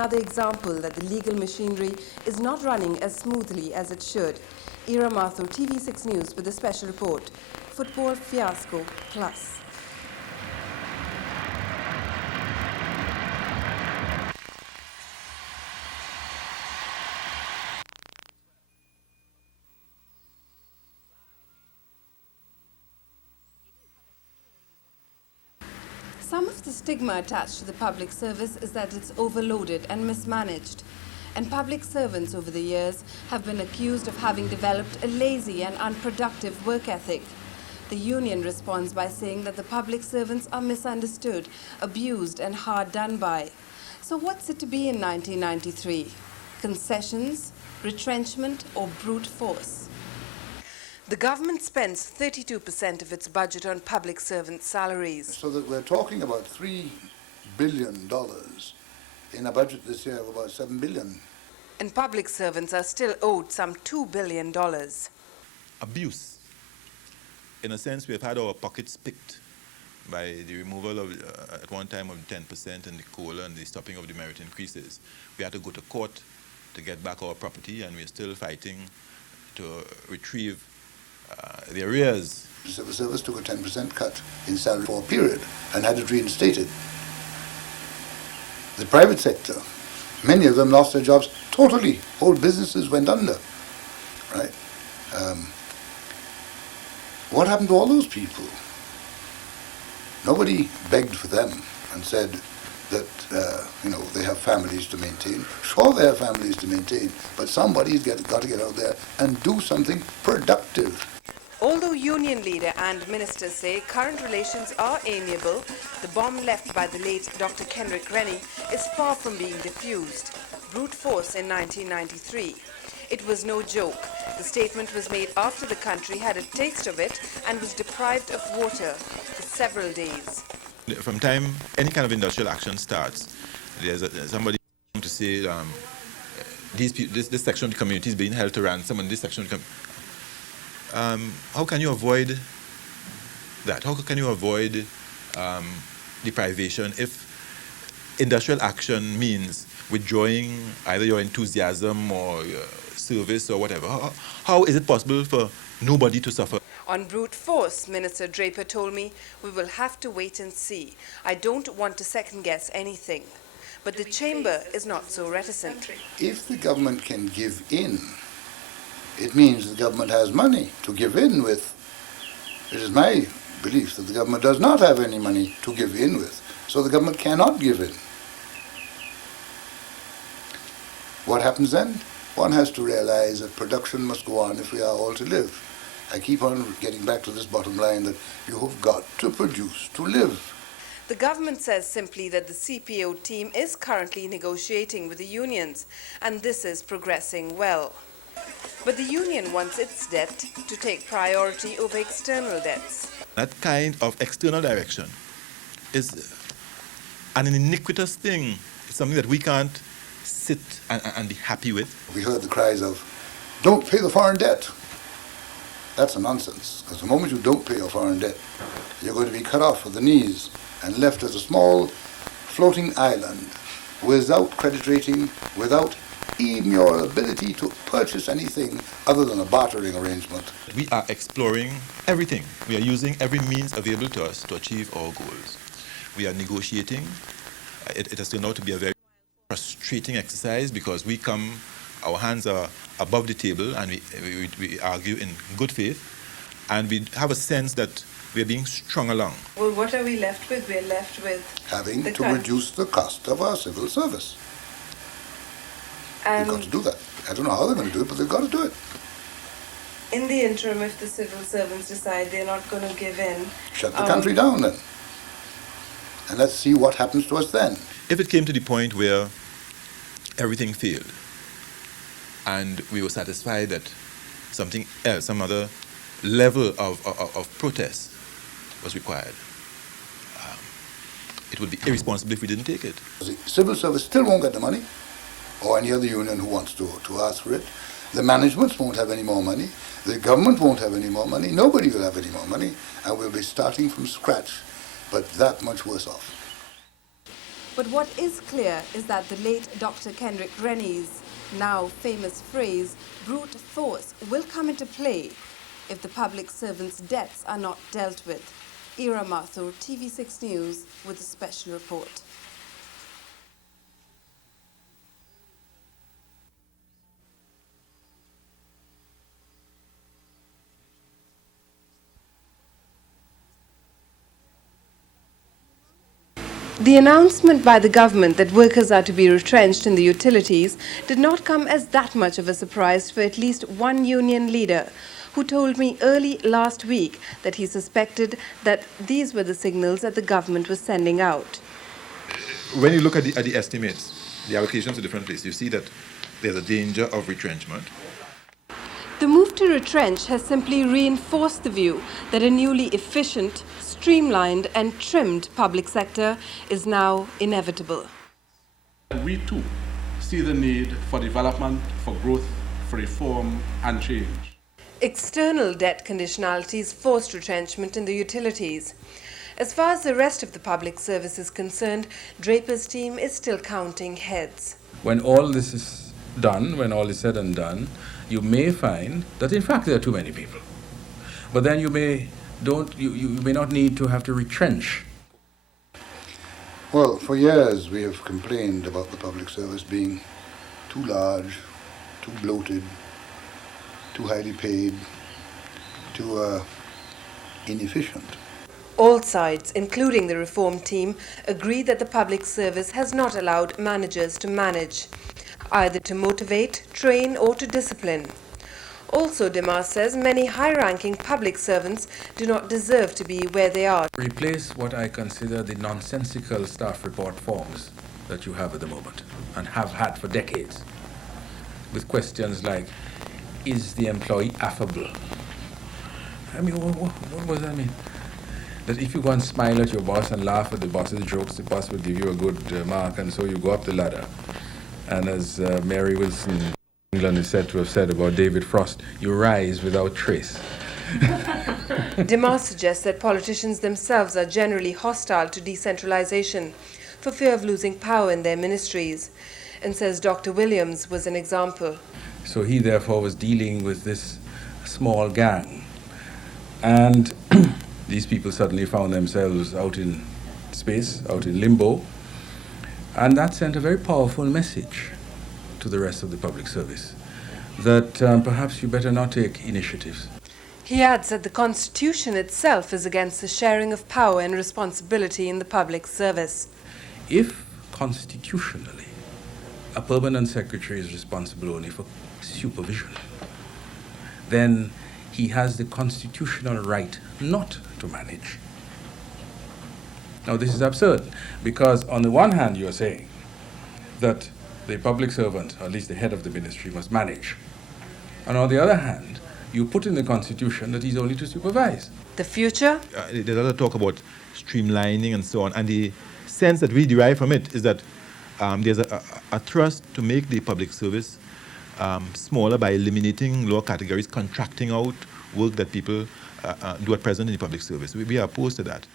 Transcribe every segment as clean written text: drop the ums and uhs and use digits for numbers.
Another example that the legal machinery is not running as smoothly as it should. Ira Mathur, TV6 News with a special report. Football Fiasco Plus. Some of the stigma attached to the public service is that it's overloaded and mismanaged. And public servants over the years have been accused of having developed a lazy and unproductive work ethic. The union responds by saying that the public servants are misunderstood, abused and hard done by. So what's it to be in 1993? Concessions, retrenchment or brute force? The government spends 32% of its budget on public servant salaries. So that we're talking about $3 billion in a budget this year of about $7 billion. And public servants are still owed some $2 billion. Abuse. In a sense, we have had our pockets picked by the removal of, at one time, of 10% in the COLA and the stopping of the merit increases. We had to go to court to get back our property, and we're still fighting to retrieve the arrears. The civil service took a 10% cut in salary for a period and had it reinstated. The private sector, many of them lost their jobs totally. Whole businesses went under, right? What happened to all those people? Nobody begged for them and said that, they have families to maintain. Sure, they have families to maintain, but somebody's got to get out there and do something productive. Although union leader and ministers say current relations are amiable, the bomb left by the late Dr. Kenrick Rennie is far from being diffused. Brute force in 1993. It was no joke. The statement was made after the country had a taste of it and was deprived of water for several days. From time any kind of industrial action starts, there's somebody to say this section of the community is being held to ransom, and this section of the how can you avoid that? How can you avoid deprivation if industrial action means withdrawing either your enthusiasm or your service or whatever? How is it possible for nobody to suffer? On brute force, Minister Draper told me, we will have to wait and see. I don't want to second-guess anything. But the chamber is not so reticent. If the government can give in, it means the government has money to give in with. It is my belief that the government does not have any money to give in with, so the government cannot give in. What happens then? One has to realize that production must go on if we are all to live. I keep on getting back to this bottom line that you have got to produce to live. The government says simply that the CPO team is currently negotiating with the unions, and this is progressing well. But the union wants its debt to take priority over external debts. That kind of external direction is an iniquitous thing. It's something that we can't sit and be happy with. We heard the cries of, don't pay the foreign debt. That's a nonsense, because the moment you don't pay your foreign debt, you're going to be cut off at the knees and left as a small floating island without credit rating, without even your ability to purchase anything other than a bartering arrangement. We are exploring everything. We are using every means available to us to achieve our goals. We are negotiating. It has turned out to be a very frustrating exercise because our hands are above the table and we argue in good faith, and we have a sense that we are being strung along. Well, what are we left with? We're left with having to reduce the cost of our civil service. They've got to do that. I don't know how they're going to do it, but they've got to do it. In the interim, if the civil servants decide they're not going to give in... Shut the country down then. And let's see what happens to us then. If it came to the point where everything failed and we were satisfied that something else, some other level of protest was required, it would be irresponsible if we didn't take it. The civil service still won't get the money, or any other union who wants to ask for it. The managements won't have any more money. The government won't have any more money. Nobody will have any more money. And we'll be starting from scratch, but that much worse off. But what is clear is that the late Dr. Kendrick Rennie's now famous phrase, brute force, will come into play if the public servants' debts are not dealt with. Ira Mathur, TV6 News, with a special report. The announcement by the government that workers are to be retrenched in the utilities did not come as that much of a surprise for at least one union leader, who told me early last week that he suspected that these were the signals that the government was sending out. When you look at the estimates, the allocations to different places, you see that there's a danger of retrenchment. The move to retrench has simply reinforced the view that a newly efficient, streamlined and trimmed public sector is now inevitable. We too see the need for development, for growth, for reform and change. External debt conditionalities forced retrenchment in the utilities. As far as the rest of the public service is concerned, Draper's team is still counting heads. When all this is done, when all is said and done, you may find that in fact there are too many people. But then you may not need to have to retrench. Well, for years we have complained about the public service being too large, too bloated, too highly paid, too inefficient. All sides, including the reform team, agree that the public service has not allowed managers to manage, either to motivate, train or to discipline. Also, Demas says many high-ranking public servants do not deserve to be where they are. Replace what I consider the nonsensical staff report forms that you have at the moment and have had for decades with questions like, is the employee affable? I mean, what does that mean? That if you go and smile at your boss and laugh at the boss's jokes, the boss will give you a good mark, and so you go up the ladder. And as Mary Wilson England is said to have said about David Frost, you rise without trace. Demas suggests that politicians themselves are generally hostile to decentralization for fear of losing power in their ministries, and says Dr. Williams was an example. So he therefore was dealing with this small gang. And these people suddenly found themselves out in space, out in limbo. And that sent a very powerful message to the rest of the public service, that perhaps you better not take initiatives. He adds that the Constitution itself is against the sharing of power and responsibility in the public service. If constitutionally a permanent secretary is responsible only for supervision, then he has the constitutional right not to manage. Now this is absurd, because on the one hand you're saying that the public servant, or at least the head of the ministry, must manage. And on the other hand, you put in the Constitution that he's only to supervise. The future? There's a lot of talk about streamlining and so on, and the sense that we derive from it is that there's a thrust to make the public service smaller by eliminating lower categories, contracting out work that people do at present in the public service. We are opposed to that.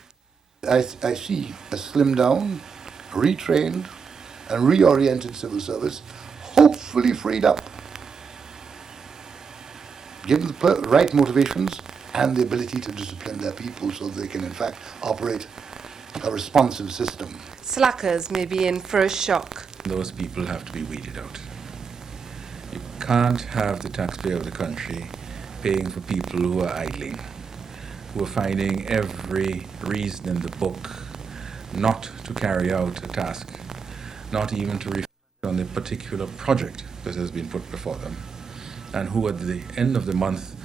I see a slimmed down, retrained, and reoriented civil service, hopefully freed up, given the right motivations and the ability to discipline their people so they can in fact operate a responsive system. Slackers may be in for a shock. Those people have to be weeded out. You can't have the taxpayer of the country paying for people who are idling, who are finding every reason in the book not to carry out a task, not even to reflect on the particular project that has been put before them, and who at the end of the month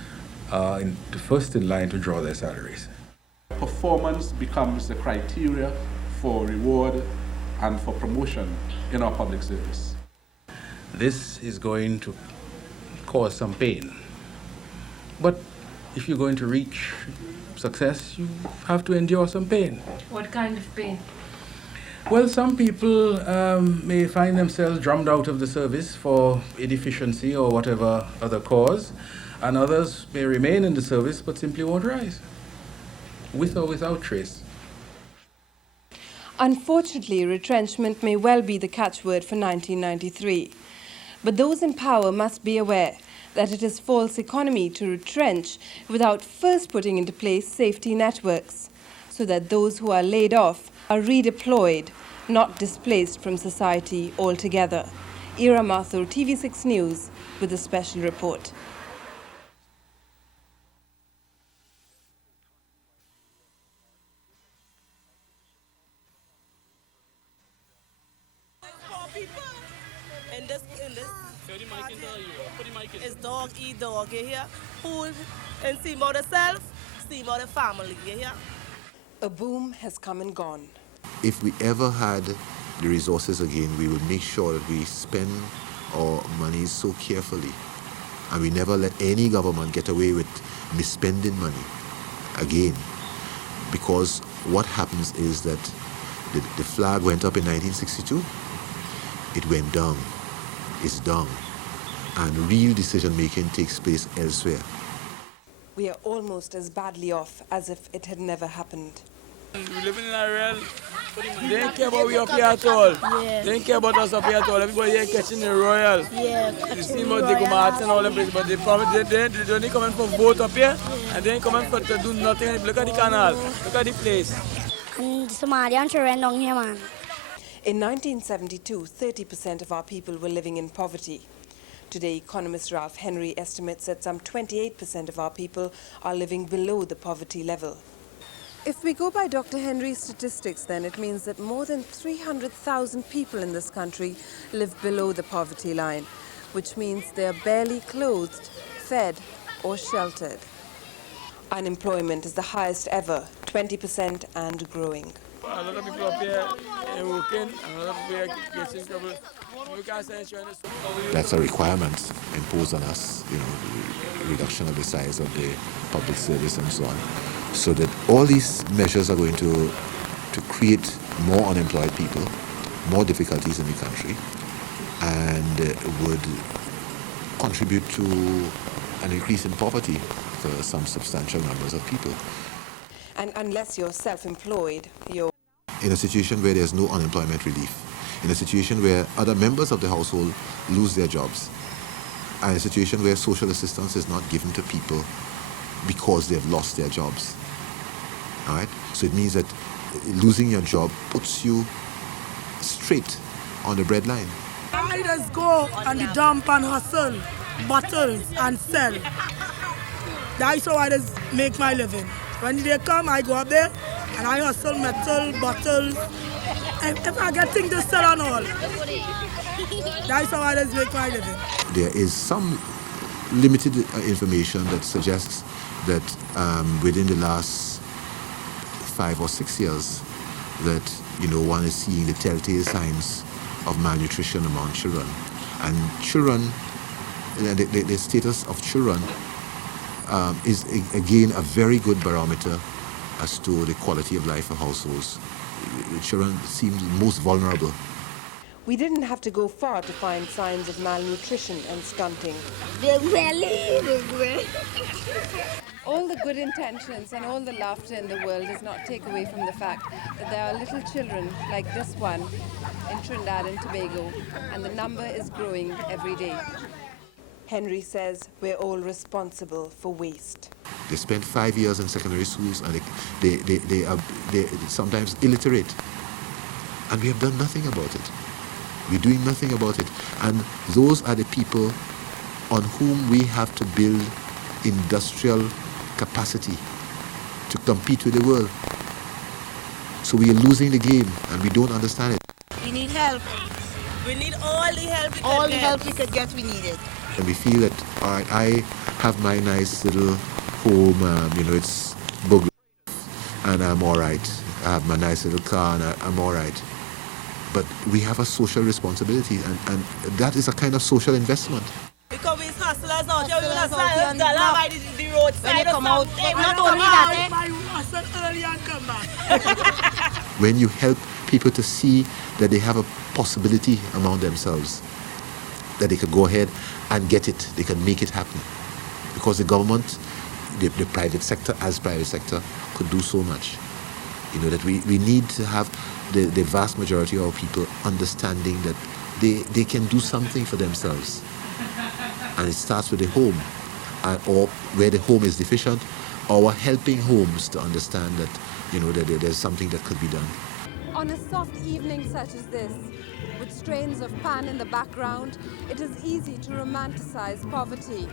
are the first in line to draw their salaries. Performance becomes the criteria for reward and for promotion in our public service. This is going to cause some pain. But if you're going to reach success, you have to endure some pain. What kind of pain? Well, some people may find themselves drummed out of the service for inefficiency or whatever other cause, and others may remain in the service but simply won't rise, with or without trace. Unfortunately, retrenchment may well be the catchword for 1993. But those in power must be aware that it is false economy to retrench without first putting into place safety networks, so that those who are laid off are redeployed, not displaced from society altogether. Ira Mathur, TV6 News, with a special report. In this it's dog eat dog, you hear? Food and see about yourself, see about the family, you hear? A boom has come and gone. If we ever had the resources again, we would make sure that we spend our money so carefully, and we never let any government get away with misspending money again. Because what happens is that the flag went up in 1962, it went down, it's down, and real decision making takes place elsewhere. We are almost as badly off as if it had never happened. We living in a real. They don't care about we up here at all. Yeah. They don't care about us up here at all. Everybody here catching the royal. Yeah, You see about they go mad and all them places, but they probably they only coming for vote up here, and they ain't coming for to do nothing. Look at the canal. Look at the place. And Somalian children down here, man. In 1972, 30% of our people were living in poverty. Today, economist Ralph Henry estimates that some 28% of our people are living below the poverty level. If we go by Dr. Henry's statistics, then it means that more than 300,000 people in this country live below the poverty line, which means they are barely clothed, fed, or sheltered. Unemployment is the highest ever, 20% and growing. A lot of people up here ain't working, and a lot of people here getting in trouble. We can't say insurance. That's a requirement imposed on us, reduction of the size of the public service and so on. So that all these measures are going to create more unemployed people, more difficulties in the country, and would contribute to an increase in poverty for some substantial numbers of people. And unless you're self-employed, you're In a situation where there's no unemployment relief, in a situation where other members of the household lose their jobs, and in a situation where social assistance is not given to people because they've lost their jobs. All right? So it means that losing your job puts you straight on the breadline. I just go on the dump and hustle, bottles and sell. That's how I just make my living. When they come, I go up there and I hustle metal, bottles, and if I get things to sell and all. That's how I just make my living. There is some limited information that suggests that within the last 5 or 6 years that one is seeing the telltale signs of malnutrition among children. And children, the status of children is again a very good barometer as to the quality of life of households. The children seem most vulnerable. We didn't have to go far to find signs of malnutrition and stunting. All the good intentions and all the laughter in the world does not take away from the fact that there are little children like this one in Trinidad and Tobago, and the number is growing every day. Henry says we're all responsible for waste. They spend 5 years in secondary schools and they are sometimes illiterate. And we have done nothing about it. We're doing nothing about it. And those are the people on whom we have to build industrial capacity to compete with the world. So we are losing the game and we don't understand it. We need help. We need all the help we could get. All the help we could get, we need it. And we feel that, all right, I have my nice little home, it's boogless, and I'm all right. I have my nice little car, and I'm all right. But we have a social responsibility, and that is a kind of social investment. Because we hustlers out here, we hustle by the roadside. When you come out, not only that, hustle early and come back. When you help people to see that they have a possibility among themselves, that they could go ahead and get it, they can make it happen. Because the government, the private sector as private sector, could do so much. You know, that we need to have the vast majority of our people understanding that they can do something for themselves. And it starts with the home, or where the home is deficient, or helping homes to understand that, you know, that there's something that could be done. On a soft evening such as this, with strains of pan in the background, it is easy to romanticize poverty.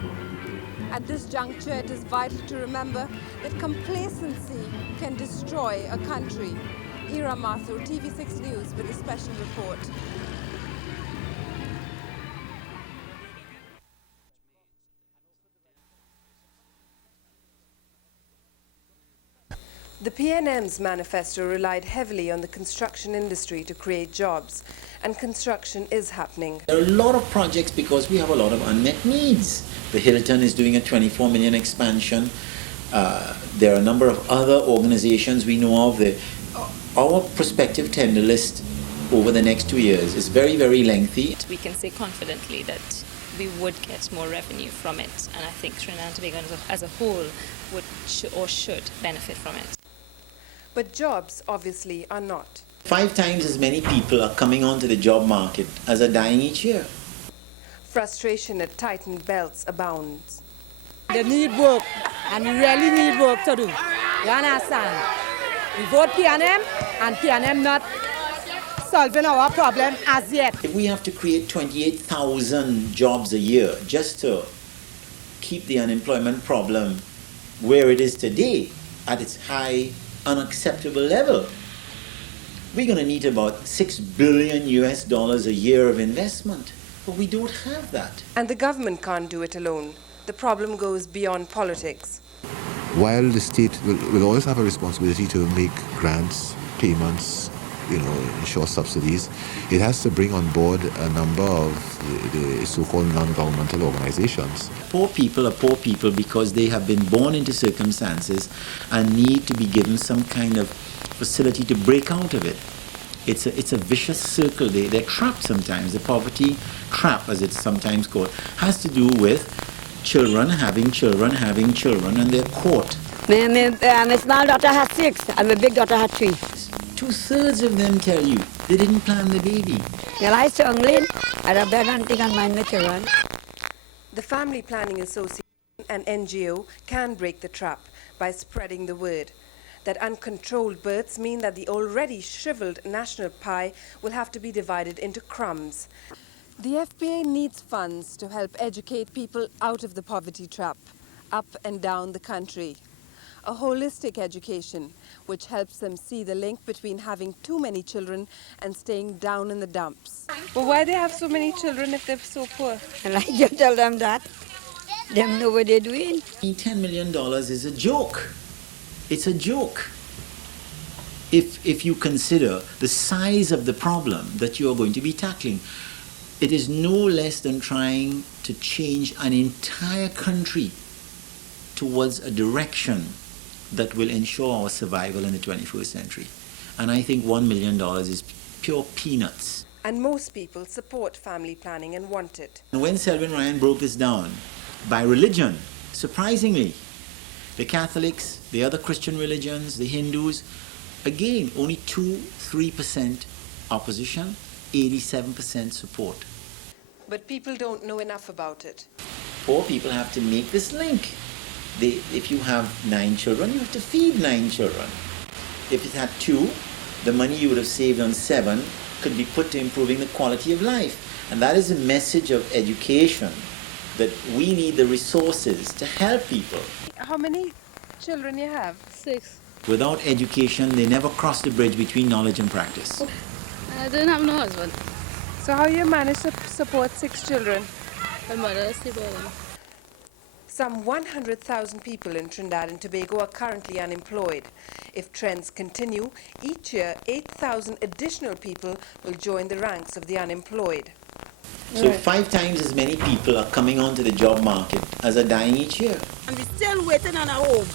At this juncture, it is vital to remember that complacency can destroy a country. Ira Mathur, TV6 News with a special report. The PNM's manifesto relied heavily on the construction industry to create jobs, and construction is happening. There are a lot of projects because we have a lot of unmet needs. The Hilton is doing a 24 million expansion. There are a number of other organizations we know of. Our prospective tender list over the next 2 years is very, very lengthy. We can say confidently that we would get more revenue from it, and I think Trinidad and Tobago as a whole should benefit from it. But jobs obviously are not. 5 times as many people are coming onto the job market as are dying each year. Frustration at tightened belts abounds. They need work, and we really need work to do. You understand? We vote PNM, and PNM not solving our problem as yet. If we have to create 28,000 jobs a year just to keep the unemployment problem where it is today at its high, unacceptable level, we're going to need about $6 billion a year of investment. But we don't have that. And the government can't do it alone. The problem goes beyond politics. While the state will always have a responsibility to make grants, payments, you know, ensure subsidies, it has to bring on board a number of the so-called non-governmental organizations. Poor people are poor people because they have been born into circumstances and need to be given some kind of facility to break out of it. It's a vicious circle. They're trapped sometimes. The poverty trap, as it's sometimes called, has to do with children having children, and they're caught. My small daughter has 6, and my big daughter has 3. 2/3 of them tell you they didn't plan the baby. Well, I struggling. I don't beg anything on my children. The Family Planning Association, an NGO, can break the trap by spreading the word that uncontrolled births mean that the already shriveled national pie will have to be divided into crumbs. The FPA needs funds to help educate people out of the poverty trap, up and down the country. A holistic education which helps them see the link between having too many children and staying down in the dumps. But why they have so many children if they're so poor? And I just tell them that. Them know what they're doing. $10 million is a joke. It's a joke. If you consider the size of the problem that you are going to be tackling, it is no less than trying to change an entire country towards a direction that will ensure our survival in the 21st century. And I think $1 million is pure peanuts. And most people support family planning and want it. And when Selwyn Ryan broke this down by religion, surprisingly, the Catholics, the other Christian religions, the Hindus, again, only 2-3% opposition, 87% support. But people don't know enough about it. Poor people have to make this link. If you have 9 children, you have to feed 9 children. If it had 2, the money you would have saved on 7 could be put to improving the quality of life. And that is a message of education, that we need the resources to help people. How many children you have? 6. Without education, they never cross the bridge between knowledge and practice. I don't have no husband. So how you manage to support 6 children? My mother is stable. Some 100,000 people in Trinidad and Tobago are currently unemployed. If trends continue, each year 8,000 additional people will join the ranks of the unemployed. So 5 times as many people are coming onto the job market as are dying each year. And we're still waiting on our home.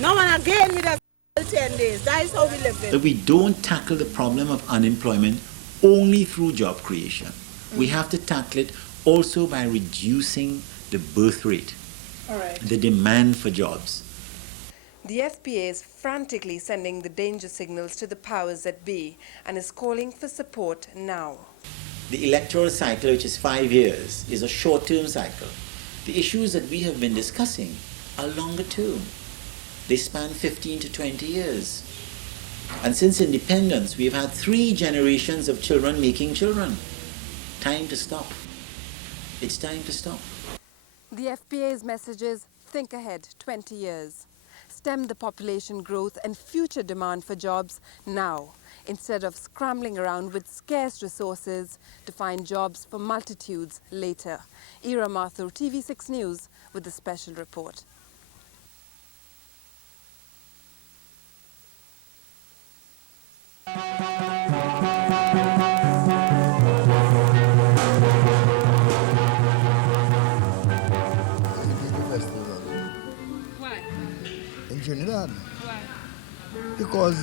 No one again with us 10 days. That is how we live That we don't tackle the problem of unemployment only through job creation. We have to tackle it also by reducing the birth rate, the demand for jobs. The FPA is frantically sending the danger signals to the powers that be and is calling for support now. The electoral cycle, which is 5 years, is a short-term cycle. The issues that we have been discussing are longer term. They span 15 to 20 years. And since independence, we've had 3 generations of children making children. Time to stop. It's time to stop. The FPA's message is think ahead 20 years. Stem the population growth and future demand for jobs now, instead of scrambling around with scarce resources to find jobs for multitudes later. Ira Mathur, TV6 News, with the special report. Why? In Trinidad. Why? Because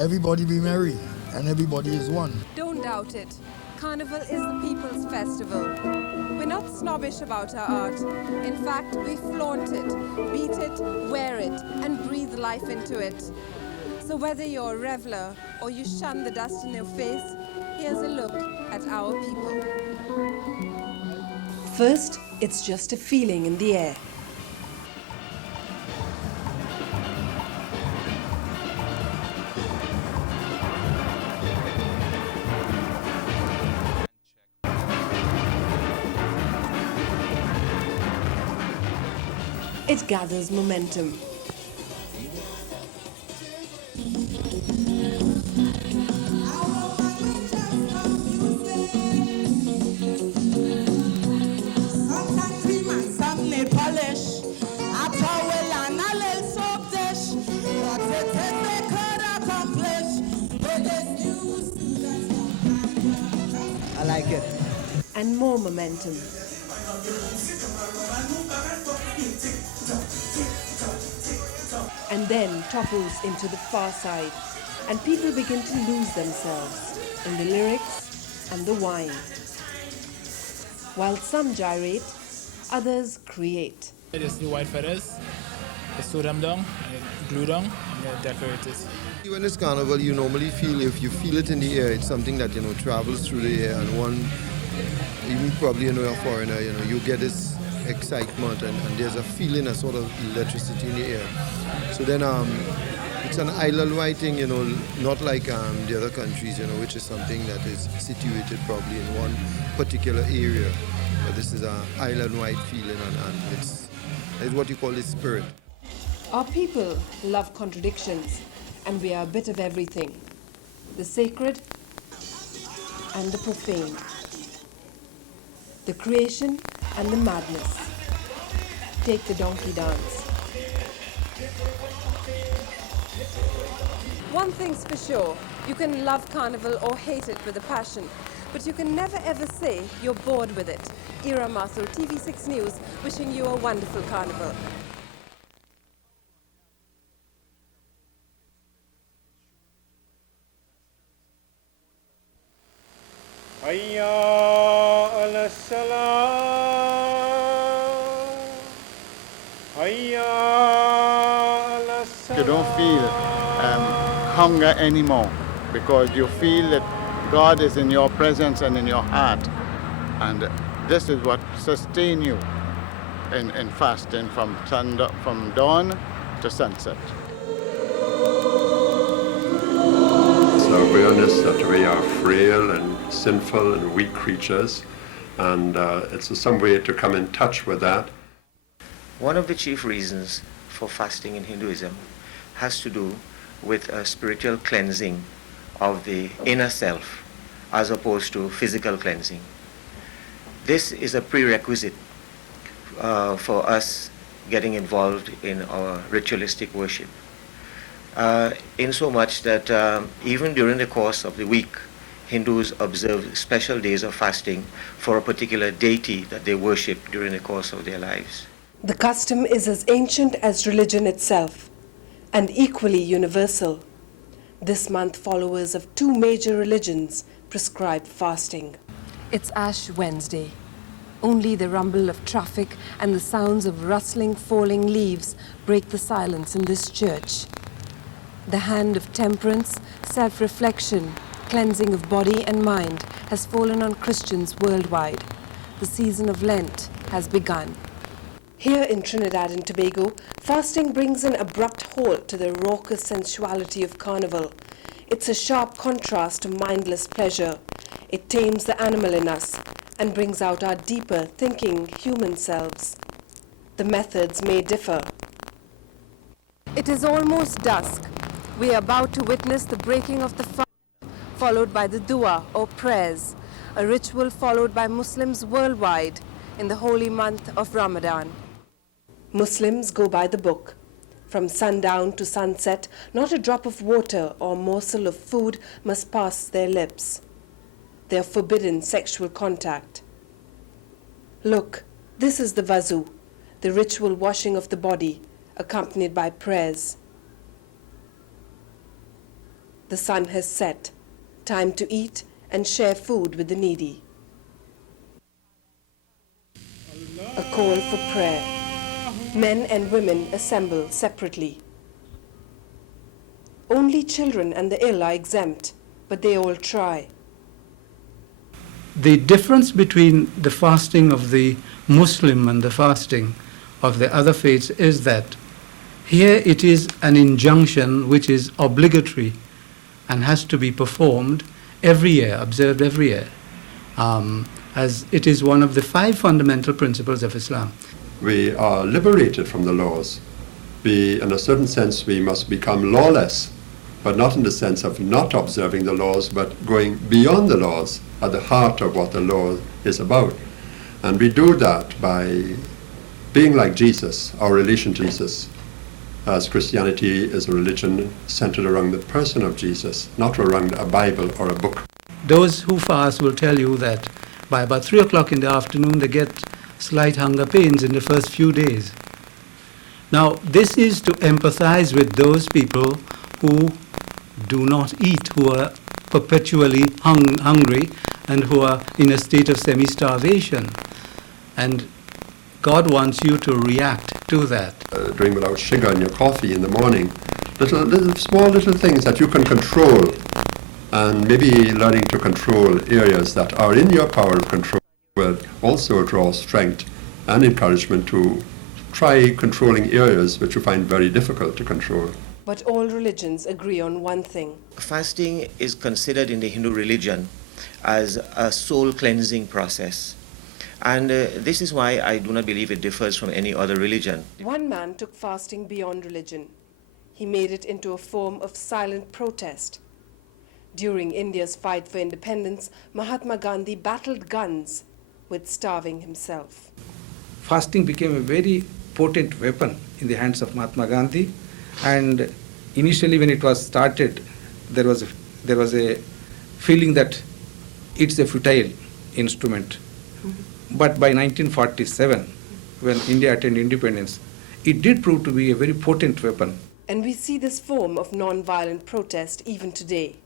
everybody be merry and everybody is one. Don't doubt it. Carnival is the people's festival. We're not snobbish about our art. In fact, we flaunt it, beat it, wear it, and breathe life into it. So whether you're a reveler or you shun the dust in your face, here's a look at our people. First, it's just a feeling in the air. It gathers momentum. I like it. And more momentum. And then topples into the far side, and people begin to lose themselves in the lyrics and the wine. While some gyrate, others create. They just do white feathers, they sew them down, and they glue them, and they decorate it. When it's carnival, you normally feel, if you feel it in the air, it's something that, travels through the air, and one, even probably, you're a foreigner, you get this excitement, and there's a feeling, a sort of electricity in the air. So then it's an island-wide thing, not like the other countries, which is something that is situated probably in one particular area. But this is an island-wide feeling, and it's what you call the spirit. Our people love contradictions, and we are a bit of everything. The sacred and the profane. The creation and the madness. Take the donkey dance. One thing's for sure, you can love Carnival or hate it with a passion, but you can never ever say you're bored with it. Ira Mathur, TV6 News, wishing you a wonderful Carnival. Hayya ala salam. Hayya ala salam. You don't feel hunger anymore because you feel that God is in your presence and in your heart. And this is what sustains you in fasting from dawn to sunset. It's our awareness that we are frail and sinful and weak creatures, and it's some way to come in touch with that. One of the chief reasons for fasting in Hinduism has to do with a spiritual cleansing of the inner self as opposed to physical cleansing. This is a prerequisite for us getting involved in our ritualistic worship. In so much that even during the course of the week, Hindus observe special days of fasting for a particular deity that they worship during the course of their lives. The custom is as ancient as religion itself, and equally universal. This month, followers of 2 major religions prescribe fasting. It's Ash Wednesday. Only the rumble of traffic and the sounds of rustling, falling leaves break the silence in this church. The hand of temperance, self-reflection, cleansing of body and mind has fallen on Christians worldwide. The season of Lent has begun. Here in Trinidad and Tobago, fasting brings an abrupt halt to the raucous sensuality of Carnival. It's a sharp contrast to mindless pleasure. It tames the animal in us and brings out our deeper, thinking human selves. The methods may differ. It is almost dusk. We are about to witness the breaking of the fast, followed by the dua or prayers, a ritual followed by Muslims worldwide in the holy month of Ramadan. Muslims go by the book. From sundown to sunset, not a drop of water or morsel of food must pass their lips. They are forbidden sexual contact. Look, this is the wazu, the ritual washing of the body, accompanied by prayers. The sun has set. Time to eat and share food with the needy. A call for prayer. Men and women assemble separately. Only children and the ill are exempt, but they all try. The difference between the fasting of the Muslim and the fasting of the other faiths is that here it is an injunction which is obligatory and has to be performed every year, observed every year, as it is one of the 5 fundamental principles of Islam. We are liberated from the laws. In a certain sense, we must become lawless, but not in the sense of not observing the laws, but going beyond the laws at the heart of what the law is about. And we do that by being like Jesus, our relation to Jesus, as Christianity is a religion centered around the person of Jesus, not around a Bible or a book. Those who fast will tell you that by about 3 o'clock in the afternoon they get slight hunger pains in the first few days. Now, this is to empathize with those people who do not eat, who are perpetually hungry and who are in a state of semi-starvation. And God wants you to react to that. Drink without sugar in your coffee in the morning. Small little things that you can control, and maybe learning to control areas that are in your power of control will also draw strength and encouragement to try controlling areas which you find very difficult to control. But all religions agree on one thing. Fasting is considered in the Hindu religion as a soul cleansing process. And this is why I do not believe it differs from any other religion. One man took fasting beyond religion. He made it into a form of silent protest. During India's fight for independence, Mahatma Gandhi battled guns with starving himself. Fasting became a very potent weapon in the hands of Mahatma Gandhi, and initially when it was started, there was a feeling that it's a futile instrument. But by 1947, when India attained independence, it did prove to be a very potent weapon. And we see this form of non-violent protest even today.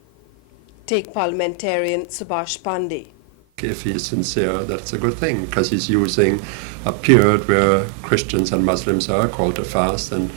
Take parliamentarian Subhash Pandey. If he is sincere, that's a good thing, because he's using a period where Christians and Muslims are called to fast, and